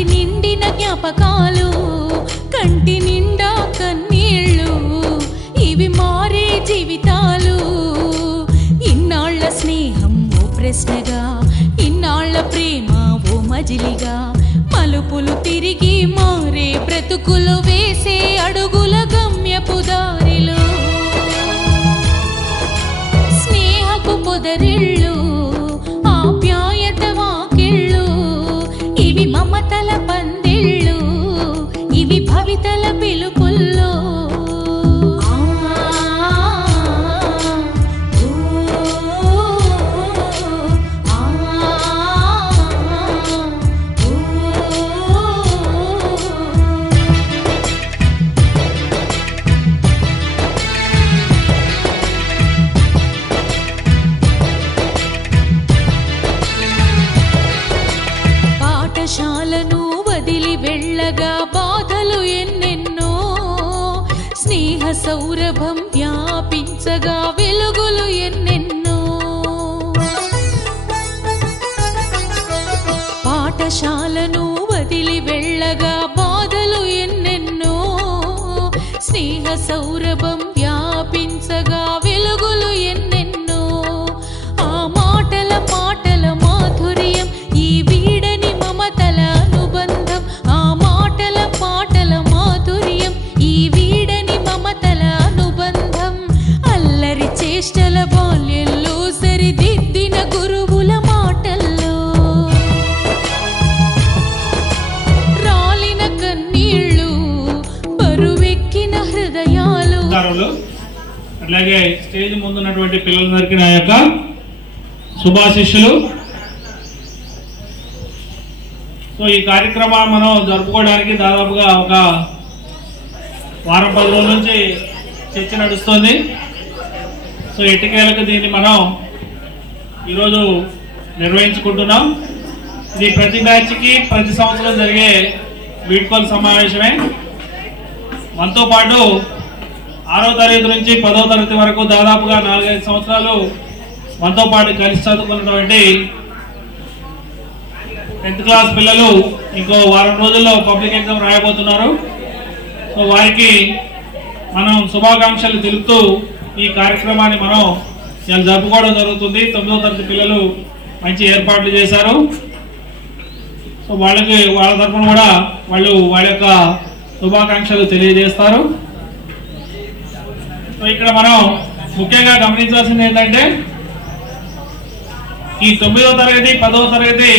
మది నిండిన జ్ఞాపకాలు, కంటి నిండా కన్నీళ్ళు, ఇవి మారే జీవితాలు. ఇన్నాళ్ల స్నేహం ఓ ప్రశ్నగా, ఇన్నాళ్ల ప్రేమ ఓ మజిలిగా, మలుపులు తిరిగి మారే బ్రతుకులు వేసే అడుగుల గమ్యపు దారిలో. స్నేహపు పొదరిళ్ళు, ఆప్యాయత వాకిళ్ళు, ఇవి మమతల పందిళ్ళు, ఇవి భవితల పిలుపుల్లో. పాఠశాలను వదిలి వెళ్ళగా బాధలు ఎన్నెన్నో, స్నేహ సౌరభం వ్యాపించగా వెలుగులు ఎన్నెన్నో. పాఠశాలను వదిలి వెళ్ళగా బాధలు ఎన్నెన్నో, స్నేహ సౌరభం వ్యాపించగా వెలుగులు ఎన్నెన్నో. ఆ మాటల పాటల మాధుర్యం, ఈ వీడని మమతల అనుబంధం. ఆ మాటల పాటల మాధుర్యం, ఈ వీడని మమతల అనుబంధం. అల్లరి చేష్టల బాల్యంలో సరిదిద్దిన గురువుల మాటల్లో, రాలిన కన్నీళ్ళు, బరువెక్కిన హృదయాలు. అలాగే స్టేజ్ ముందున్నటువంటి పిల్లలందరికీ నా యొక్క శుభాశిష్యులు. సో ఈ కార్యక్రమాన్ని మనం జరుపుకోవడానికి దాదాపుగా ఒక వారం 10 రోజుల నుంచి చర్చ నడుస్తుంది. సో ఎట్టికేలకు దీన్ని మనం ఈరోజు నిర్వహించుకుంటున్నాం. ఇది ప్రతి బ్యాచ్కి ప్రతి సంవత్సరం జరిగే వీడ్కోలు సమావేశమే. మనతో పాటు 6వ తరగతి నుంచి 10వ తరగతి వరకు దాదాపుగా 4-5 సంవత్సరాలు మనతో పాటు కలిసి చదువుకున్నటువంటి 10th క్లాస్ పిల్లలు ఇంకో వారం రోజుల్లో పబ్లిక్ ఎగ్జామ్ రాయబోతున్నారు. సో వారికి మనం శుభాకాంక్షలు తెలుపుతూ ఈ కార్యక్రమాన్ని మనం ఇలా జరుపుకోవడం జరుగుతుంది. 9వ తరగతి పిల్లలు మంచి ఏర్పాట్లు చేశారు. సో వాళ్ళ తరఫున కూడా వాళ్ళు వాళ్ళ యొక్క శుభాకాంక్షలు తెలియజేస్తారు. సో ఇక్కడ మనం ముఖ్యంగా గమనించాల్సింది ఏంటంటే, ఈ 9వ తరగతి 10వ తరగతి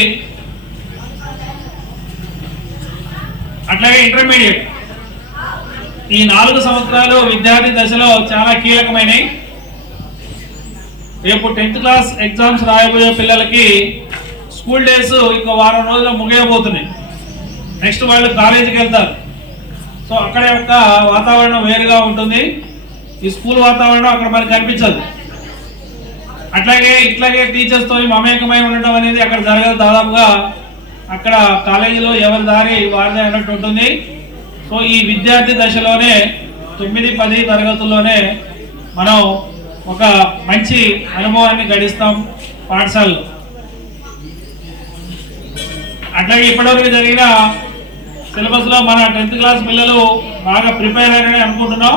అట్లాగే ఇంటర్మీడియట్, ఈ 4 సంవత్సరాలు విద్యార్థి దశలో చాలా కీలకమైనవి. రేపు 10th క్లాస్ ఎగ్జామ్స్ రాయబోయే పిల్లలకి స్కూల్ డేస్ ఇంకో వారం రోజుల్లో ముగియబోతున్నాయి. నెక్స్ట్ వాళ్ళు కాలేజీకి వెళ్తారు. సో అక్కడ యొక్క వాతావరణం వేరుగా ఉంటుంది. ఈ స్కూల్ వాతావరణం అక్కడ మనకు కనిపించదు. ఇట్లాగే టీచర్స్తో మమేకమై ఉండటం అనేది అక్కడ జరగదు. దాదాపుగా అక్కడ కాలేజీలో ఎవరి దారి వారిదే అన్నట్టు ఉంటుంది. సో ఈ విద్యార్థి దశలోనే 9-10 తరగతుల్లోనే మనం ఒక మంచి అనుభవాన్ని గడిస్తాం పాఠశాలలో. అట్లాగే ఇప్పటివరకు జరిగిన సిలబస్లో మన 10th క్లాస్ పిల్లలు బాగా ప్రిపేర్ అయ్యారని అనుకుంటున్నాం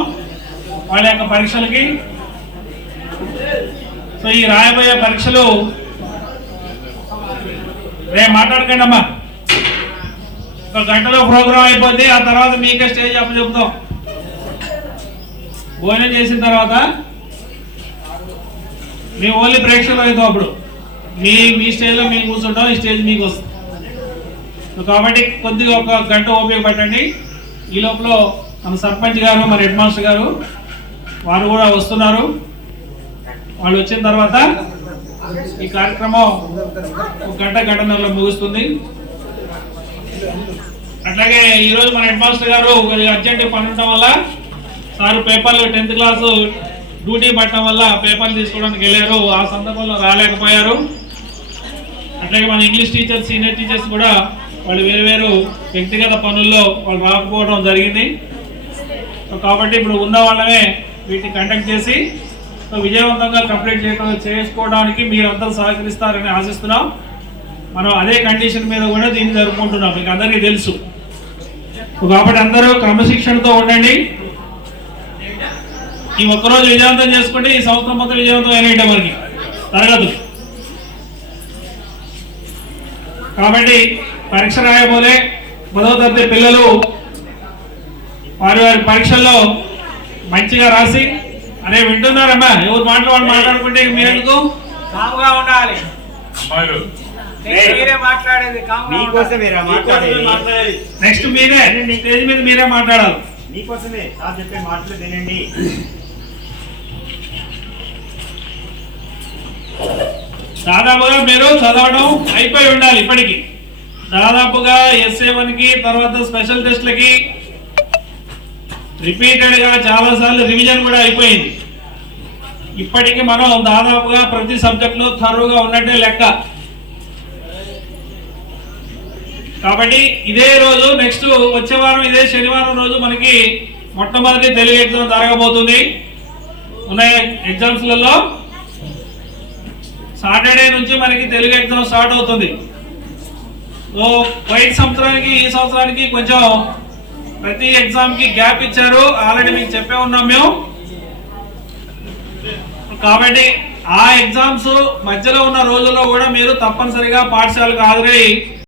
వాళ్ళ యొక్క పరీక్షలకి. సో ఈ రాయబోయే పరీక్షలు రేపు మాట్లాడకండి అమ్మా, 1 గంటలో ప్రోగ్రామ్ అయిపోద్ది. ఆ తర్వాత మీకే స్టేజ్ చెప్తాం. భోజనం చేసిన తర్వాత మీ ఓన్లీ ప్రేక్షకులు అవుతాం. అప్పుడు మీ స్టేజ్లో మేము కూర్చుంటాం, ఈ స్టేజ్ మీకు వస్తుంది. కాబట్టి కొద్దిగా 1 గంట ఓపిక పట్టండి. ఈ లోపల మన సర్పంచ్ గారు, మన హెడ్ మాస్టర్ గారు వారు కూడా వస్తున్నారు. వాళ్ళు వచ్చిన తర్వాత ఈ కార్యక్రమం 1 గంటన్నరలో ముగుస్తుంది. అట్లాగే ఈరోజు మన హెడ్ మాస్టర్ గారు అర్జెంట్ పని ఉండటం వల్ల సార్ పేపర్లు 10th క్లాసు డ్యూటీ పట్టడం వల్ల పేపర్లు తీసుకోవడానికి వెళ్ళారు. ఆ సందర్భంలో రాలేకపోయారు. అట్లాగే మన ఇంగ్లీష్ టీచర్స్, సీనియర్ టీచర్స్ కూడా వాళ్ళు వేరు వ్యక్తిగత పనుల్లో వాళ్ళు రాకపోవడం జరిగింది. కాబట్టి ఇప్పుడు ఉన్న వాళ్ళమే వీటిని కండక్ట్ చేసి విజయవంతంగా కంప్లీట్ చేసుకోవడానికి మీరందరూ సహకరిస్తారని ఆశిస్తున్నాం. మనం అదే కండిషన్ మీద కూడా దీన్ని జరుపుకుంటున్నాం, మీకు అందరికీ తెలుసు. కాబట్టి అందరూ క్రమశిక్షణతో ఉండండి. ఈ ఒక్కరోజు విజయవంతం చేసుకుంటే ఈ సంవత్సరం మొత్తం విజయవంతం అయినట్టే మనకి తరగతులు. కాబట్టి పరీక్ష రాయబోలే 10వ తరగతి పిల్లలు వారి వారి పరీక్షల్లో మంచిగా రాసి, అరే వింటున్నారమ్మా, ఎవరు వాళ్ళు మాట్లాడుకుంటే మీరెందుకు కాముగా ఉండాలి. మీరే మాట్లాడేది నెక్స్ట్ మీరే స్టేజ్ మీద మీరే మాట్లాడాలి. మీకోసమే సార్ చెప్పే మాటలు వినండి. దాదాపుగా మీరు చదవడం అయిపోయి ఉండాలి ఇప్పటికి. దాదాపుగా SA1కి తర్వాత స్పెషల్ టెస్ట్లకి రిపీటెడ్ గా చాలా సార్లు రివిజన్ కూడా అయిపోయింది. ఇప్పటికి మనం దాదాపుగా ప్రతి సబ్జెక్ట్ లో థరోగా ఉన్నట్టే లెక్క. కాబట్టి ఇదే రోజు నెక్స్ట్ వచ్చే వారం ఇదే శనివారం రోజు మనకి మొట్టమొదటి తెలుగు ఎగ్జామ్ జరగబోతుంది. ఉన్నాయి ఎగ్జామ్స్లలో సాటర్డే నుంచి మనకి తెలుగు ఎగ్జామ్ స్టార్ట్ అవుతుంది. సో పోయిన సంవత్సరానికి ఈ సంవత్సరానికి కొంచెం ప్రతి ఎగ్జామ్ కి గ్యాప్ ఇచ్చారు, ఆల్రెడీ మీకు చెప్పే ఉన్నాం మేము. కాబట్టి ఆ ఎగ్జామ్స్ మధ్యలో ఉన్న రోజుల్లో కూడా మీరు తప్పనిసరిగా పాఠశాలకు హాజరై